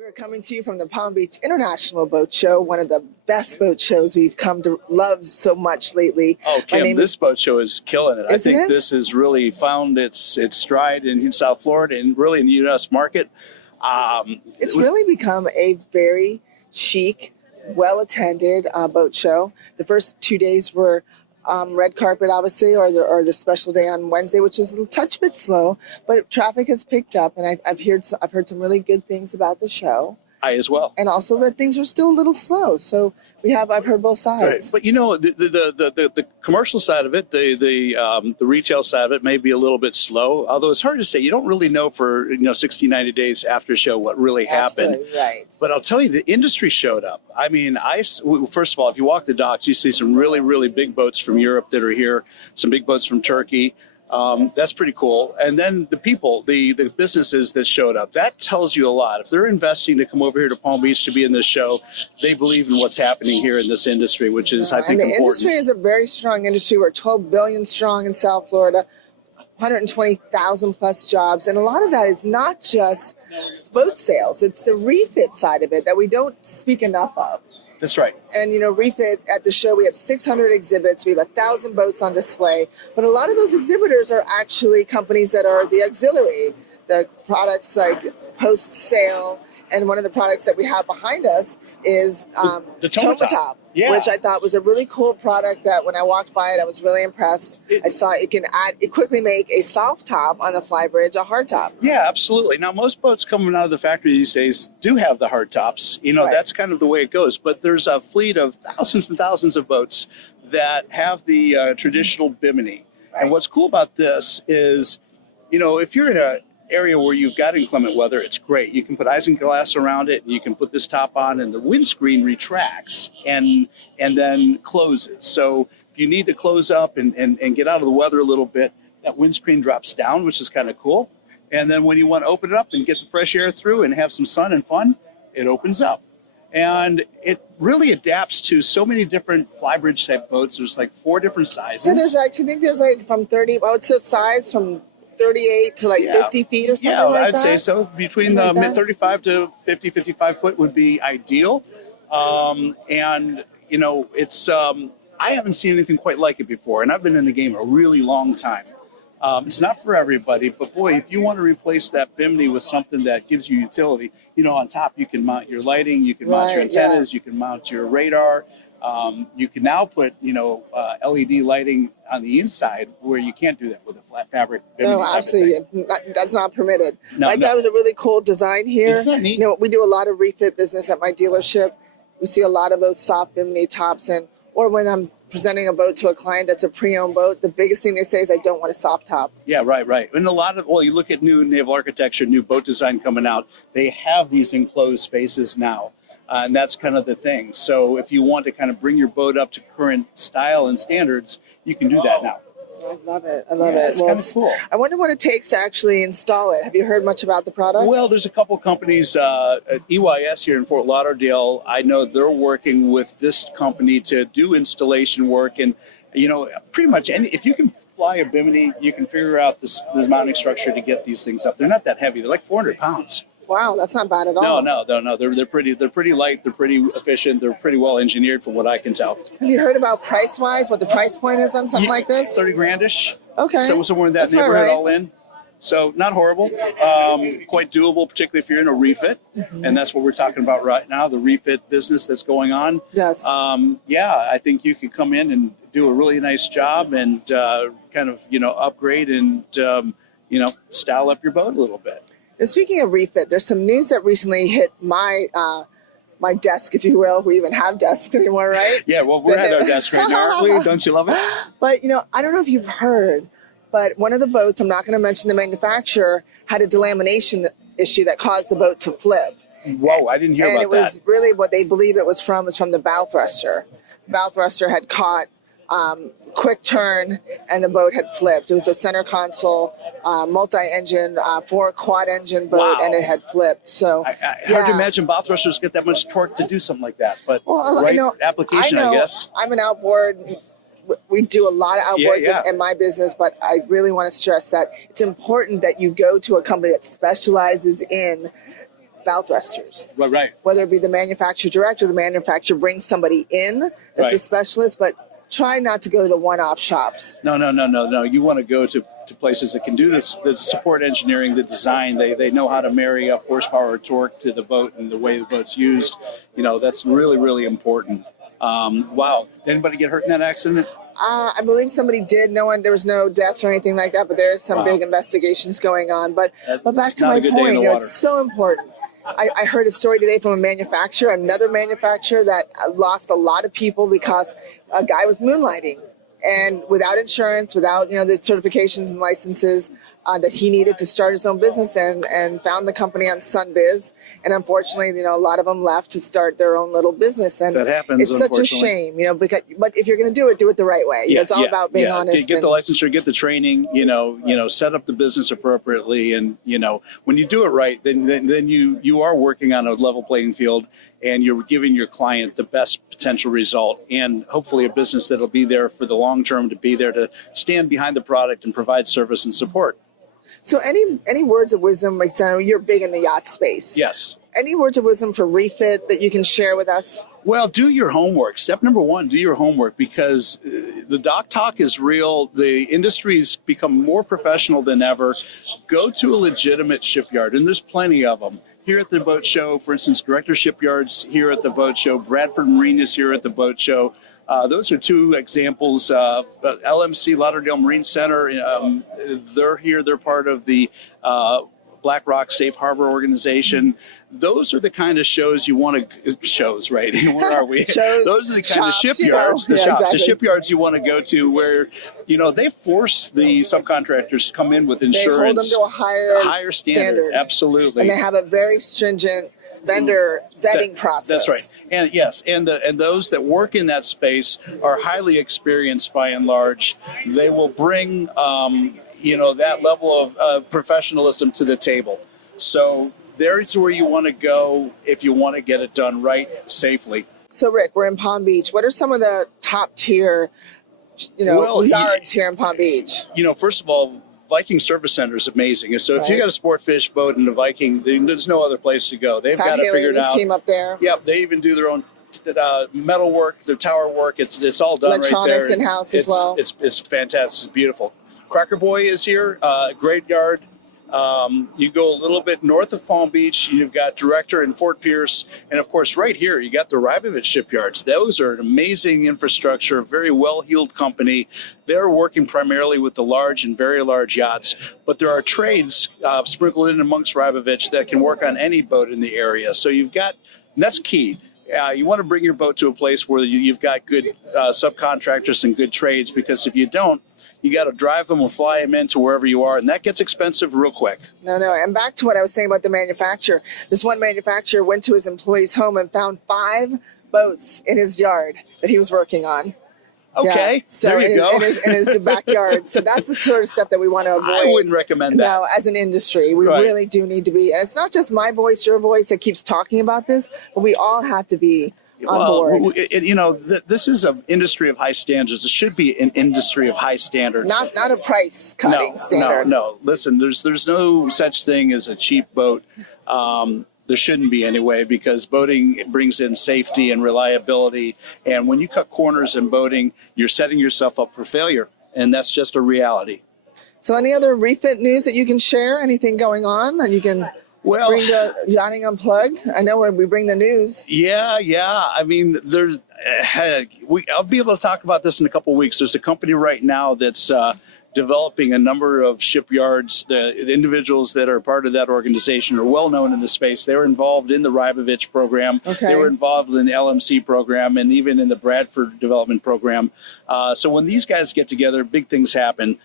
We're coming to you from the Palm Beach International Boat Show, one of the best boat shows we've come to love so much lately. Oh, Kim, this boat show is killing it. I think this has really found its stride in South Florida and really in the U.S. market. It's really become a very chic, well-attended boat show. The first 2 days were red carpet, obviously, or the special day on Wednesday, which is a touch bit slow, but traffic has picked up, and I've heard some really good things about the show. I as well, and also that things are still a little slow. So I've heard both sides. Right. But you know, the commercial side of it, the retail side of it may be a little bit slow. Although it's hard to say. You don't really know for 60, 90 days after show what really happened. Right. But I'll tell you, the industry showed up. I mean, first of all, if you walk the docks, you see some really, really big boats from Europe that are here. Some big boats from Turkey. That's pretty cool. And then the people, the businesses that showed up, that tells you a lot. If they're investing to come over here to Palm Beach to be in this show, they believe in what's happening here in this industry, which is, I think, important. And the important. industry is a very strong industry. We're 12 billion strong in South Florida, 120,000 plus jobs. And a lot of that is not just boat sales. It's the refit side of it that we don't speak enough of. That's right. And, refit at the show, we have 600 exhibits. We have 1,000 boats on display. But a lot of those exhibitors are actually companies that are the auxiliary, the products like post-sale. And one of the products that we have behind us is the TOMA-TOP. Yeah. Which I thought was a really cool product that when I walked by it, I was really impressed. I saw it quickly make a soft top on the flybridge, a hard top. Yeah, absolutely. Now, most boats coming out of the factory these days do have the hard tops. Right. That's kind of the way it goes. But there's a fleet of thousands and thousands of boats that have the traditional bimini. Right. And what's cool about this is, if you're in a area where you've got inclement weather, it's great. You can put isinglass around it, and you can put this top on, and the windscreen retracts and then closes. So if you need to close up and get out of the weather a little bit, that windscreen drops down, which is kind of cool. And then when you want to open it up and get the fresh air through and have some sun and fun, it opens up. And it really adapts to so many different flybridge type boats. There's like 4 different sizes. Yeah, there's like from 30, it's a size from 38 to 50 feet or something like that? Yeah, I'd say so. Between the mid 35 to 50, 55 foot would be ideal. It's I haven't seen anything quite like it before, and I've been in the game a really long time. It's not for everybody, but boy, if you want to replace that bimini with something that gives you utility, on top you can mount your lighting, you can mount your antennas, you can mount your radar. You can now put, LED lighting on the inside where you can't do that with a flat fabric. No, absolutely. That's not permitted. No, That was a really cool design here. Isn't that neat? We do a lot of refit business at my dealership. We see a lot of those soft bimini tops, or when I'm presenting a boat to a client that's a pre-owned boat, the biggest thing they say is, I don't want a soft top. Yeah, right. And you look at new naval architecture, new boat design coming out, they have these enclosed spaces now. And that's kind of the thing. So if you want to kind of bring your boat up to current style and standards, you can do that now. I love it. It's kind of cool. I wonder what it takes to actually install it. Have you heard much about the product? Well, there's a couple companies, EYS here in Fort Lauderdale. I know they're working with this company to do installation work. And, pretty much if you can fly a bimini, you can figure out the mounting structure to get these things up. They're not that heavy. They're like 400 pounds. Wow, that's not bad at all. No. They're pretty light. They're pretty efficient. They're pretty well engineered, from what I can tell. Have you heard about price-wise, what the price point is on something like this? $30,000-ish. Okay. So somewhere in that that's neighborhood, right. all in. So not horrible. Quite doable, particularly if you're in a refit, and that's what we're talking about right now. The refit business that's going on. Yes. I think you could come in and do a really nice job and upgrade and style up your boat a little bit. And speaking of refit, there's some news that recently hit my desk, if you will. We even have desks anymore, right? Yeah, well, we're at our desk right now, aren't we? Don't you love it? But, I don't know if you've heard, but one of the boats, I'm not going to mention the manufacturer, had a delamination issue that caused the boat to flip. Whoa, I didn't hear about that. And it was really what they believe it was from the bow thruster. The bow thruster had caught quick turn, and the boat had flipped. It was a center console, multi-engine, 4 quad-engine boat, Wow. and it had flipped. So, hard to imagine bow thrusters get that much torque to do something like that. But application, I guess. I'm an outboard. We do a lot of outboards in my business, but I really want to stress that it's important that you go to a company that specializes in bow thrusters. Right. Whether it be the manufacturer direct or the manufacturer brings somebody in that's a specialist, but try not to go to the one-off shops. No. You want to go to places that can do this, the support engineering, the design. They know how to marry up horsepower or torque to the boat and the way the boat's used. That's really, really important. Wow. Did anybody get hurt in that accident? I believe somebody did. There was no deaths or anything like that, but there are some big investigations going on. But back to my point, it's so important. I heard a story today from another manufacturer that lost a lot of people because a guy was moonlighting and without insurance, without the certifications and licenses that he needed to start his own business, and found the company on Sunbiz. And unfortunately, a lot of them left to start their own little business. And that happens. It's such a shame, but if you're going to do it the right way. It's all about being honest. Get the licensure, get the training, set up the business appropriately. And, when you do it right, then you are working on a level playing field, and you're giving your client the best potential result, and hopefully a business that'll be there for the long term, to be there to stand behind the product and provide service and support. So any words of wisdom, like I know you're big in the yacht space. Yes. Any words of wisdom for refit that you can share with us? Well, do your homework. Step number one, do your homework, because the dock talk is real. The industry's become more professional than ever. Go to a legitimate shipyard, and there's plenty of them. Here at the boat show, for instance, Director Shipyards here at the boat show, Bradford Marine is here at the boat show. Those are two examples. LMC, Lauderdale Marine Center, they're here. They're part of the Black Rock Safe Harbor organization. Those are the kind of shows you want to shows, right? Where are we? Those are the kind of shipyards, the shops, exactly. The shipyards you want to go to, where they force the subcontractors to come in with insurance. They hold them to a higher standard. Absolutely, and they have a very stringent vendor vetting process. That's right. And yes, and those that work in that space are highly experienced by and large. They will bring that level of professionalism to the table. So there's where you want to go if you want to get it done right, safely. So Rick, we're in Palm Beach. What are some of the top tier yards here in Palm Beach? First of all, Viking Service Center is amazing. So if you got a sport fish boat in the Viking, there's no other place to go. They've got to figure it out. Team up there. Yep, they even do their own metal work, their tower work. It's all done right there. Electronics in-house as well. It's fantastic. It's beautiful. Cracker Boy is here, great yard. You go a little bit north of Palm Beach, you've got Director and Fort Pierce, and of course right here you got the Rybovich shipyards. Those are an amazing infrastructure, very well-heeled company. They're working primarily with the large and very large yachts, but there are trades sprinkled in amongst Rybovich that can work on any boat in the area. So you've got, and that's key. You want to bring your boat to a place where you've got good subcontractors and good trades, because if you don't, you got to drive them or fly them into wherever you are, and that gets expensive real quick. No. And back to what I was saying about the manufacturer. This one manufacturer went to his employee's home and found 5 boats in his yard that he was working on. Okay, yeah. So there you go. In his backyard. So that's the sort of stuff that we want to avoid. I wouldn't recommend that. No, as an industry, we really do need to be. And it's not just my voice, your voice that keeps talking about this, but we all have to be on board. This is an industry of high standards. It should be an industry of high standards. Not a price cutting standard. No. Listen, there's no such thing as a cheap boat. There shouldn't be anyway, because boating brings in safety and reliability. And when you cut corners in boating, you're setting yourself up for failure. And that's just a reality. So any other refit news that you can share? Anything going on? And you can bring the Yachting Unplugged? I know where we bring the news. Yeah. I mean, I'll be able to talk about this in a couple of weeks. There's a company right now that's developing a number of shipyards. The individuals that are part of that organization are well known in the space. They were involved in the Rybovich program. Okay. They were involved in the LMC program and even in the Bradford development program. So when these guys get together, big things happen.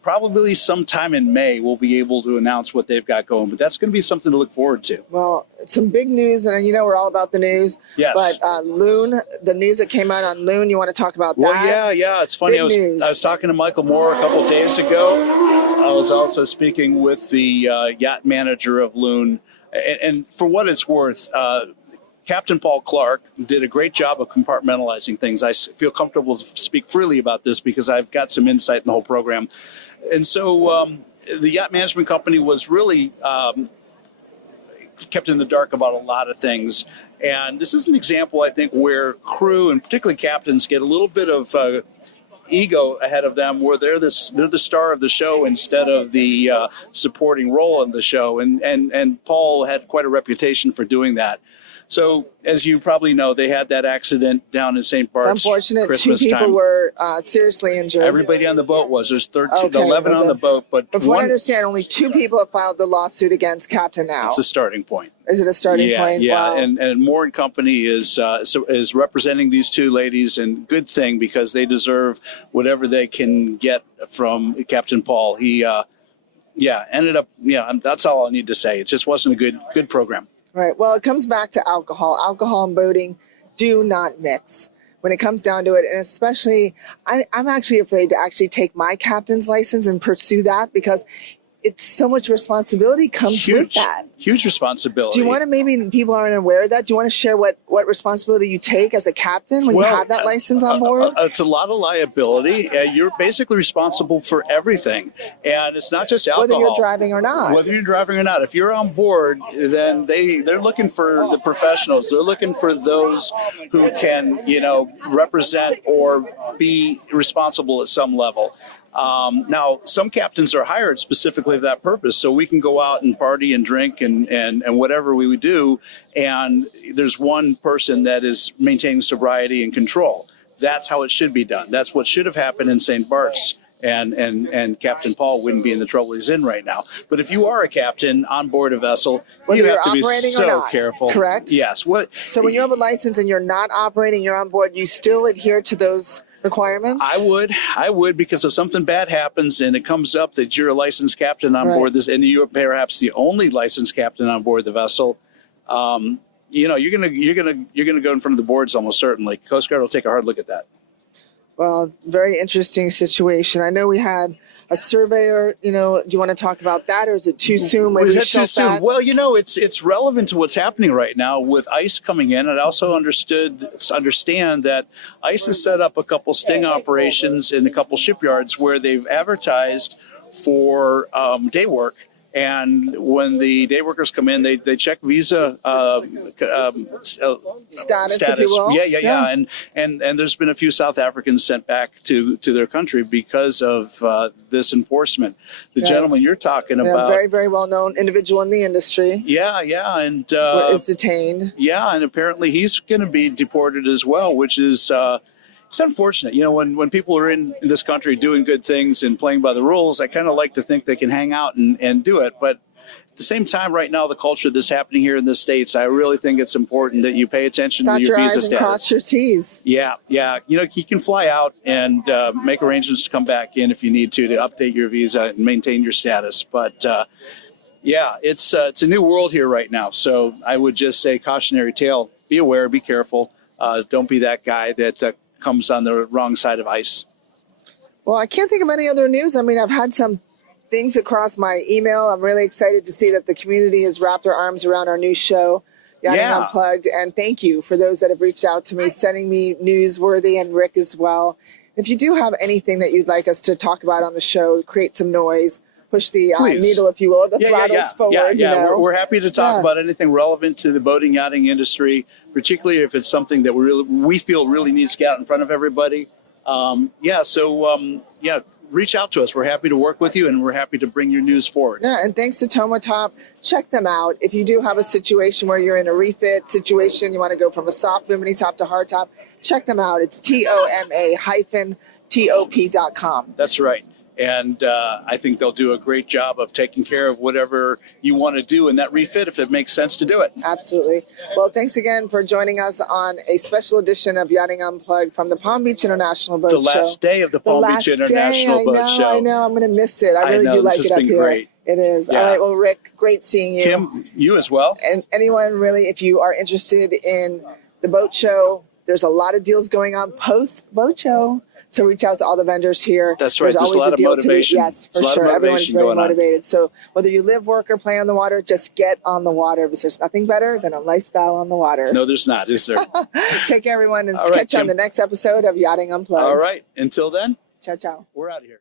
Probably sometime in May, we'll be able to announce what they've got going, but that's going to be something to look forward to. Well, some big news, and we're all about the news. Yes. But Loon, the news that came out on Loon, you want to talk about that? Well, yeah. It's funny. I was talking to Michael Moore a couple of days ago. I was also speaking with the yacht manager of Loon, and for what it's worth, Captain Paul Clark did a great job of compartmentalizing things. I feel comfortable to speak freely about this because I've got some insight in the whole program. And so the yacht management company was really kept in the dark about a lot of things. And this is an example, I think, where crew and particularly captains get a little bit of ego ahead of them, where they're the star of the show instead of the supporting role of the show. And Paul had quite a reputation for doing that. So, as you probably know, they had that accident down in St. Bart's. It's unfortunate. Christmas 2 people time. were seriously injured. Everybody on the boat was. There's 11 on the boat, but from what I understand, only 2 people have filed the lawsuit against Captain now. It's a starting point. Is it a starting point? Yeah, wow. and Moore and Company is representing these 2 ladies, and good thing, because they deserve whatever they can get from Captain Paul. He, ended up. That's all I need to say. It just wasn't a good program. Right. Well, it comes back to alcohol. Alcohol and boating do not mix when it comes down to it. And especially, I'm actually afraid to actually take my captain's license and pursue that, because it's so much responsibility comes with that. Huge responsibility. Do you want to, maybe people aren't aware of that, do you want to share what responsibility you take as a captain when you have that license on board? It's a lot of liability. You're basically responsible for everything. And it's not just alcohol. Whether you're driving or not. Whether you're driving or not. If you're on board, then they're looking for the professionals. They're looking for those who can, represent or be responsible at some level. Now, some captains are hired specifically for that purpose, so we can go out and party and drink and whatever we would do, and there's one person that is maintaining sobriety and control. That's how it should be done. That's what should have happened in St. Bart's, and Captain Paul wouldn't be in the trouble he's in right now. But if you are a captain on board a vessel, you have to be so careful. Correct? Yes. So when you have a license and you're not operating, you're on board, you still adhere to those requirements? I would, because if something bad happens and it comes up that you're a licensed captain on board this, and you're perhaps the only licensed captain on board the vessel, you're gonna go in front of the boards almost certainly. Coast Guard will take a hard look at that. Well, very interesting situation. I know we had a surveyor, do you want to talk about that, or is it too soon? Is it too soon? Well, it's relevant to what's happening right now with ICE coming in. And I also understand that ICE has set up a couple sting operations in a couple shipyards where they've advertised for day work. And when the day workers come in, they check visa status, if you will. Yeah. And there's been a few South Africans sent back to their country because of this enforcement. The gentleman you're talking about, very, very well-known individual in the industry. Yeah, and is detained. Yeah, and apparently he's going to be deported as well, which is. It's unfortunate, when people are in this country doing good things and playing by the rules, I kind of like to think they can hang out and do it. But at the same time, right now, the culture that's happening here in the States, I really think it's important that you pay attention to your visa status. Cross your T's. Yeah. You can fly out and make arrangements to come back in if you need to update your visa and maintain your status. But it's a new world here right now. So I would just say cautionary tale: be aware, be careful. Don't be that guy that comes on the wrong side of ice. Well, I can't think of any other news. I mean, I've had some things across my email. I'm really excited to see that the community has wrapped their arms around our new show, Yachting Unplugged. And thank you for those that have reached out to me, sending me newsworthy, and Rick as well. If you do have anything that you'd like us to talk about on the show, create some noise, push the needle, if you will, the throttles forward. We're happy to talk about anything relevant to the boating yachting industry, particularly if it's something that we feel really needs to get out in front of everybody. Reach out to us. We're happy to work with you, and we're happy to bring your news forward. Yeah, and thanks to TOMA-TOP. Check them out. If you do have a situation where you're in a refit situation, you want to go from a soft bimini top to hard top, check them out. It's TOMA-TOP.com. That's right. And I think they'll do a great job of taking care of whatever you want to do in that refit, if it makes sense to do it. Absolutely. Well, thanks again for joining us on a special edition of Yachting Unplugged from the Palm Beach International Boat Show. The last day of the Palm Beach International Boat Show. I know. I'm going to miss it. I really do like it up here. Great. It is. Yeah. All right. Well, Rick, great seeing you. Kim, you as well. And anyone really, if you are interested in the boat show, there's a lot of deals going on post-boat show. So reach out to all the vendors here. That's right. There's a lot of motivation. Yes, for sure. Everyone's very motivated. So whether you live, work, or play on the water, just get on the water, because there's nothing better than a lifestyle on the water. No, there's not, is there? Take care, everyone, and catch you on the next episode of Yachting Unplugged. All right. Until then. Ciao, ciao. We're out of here.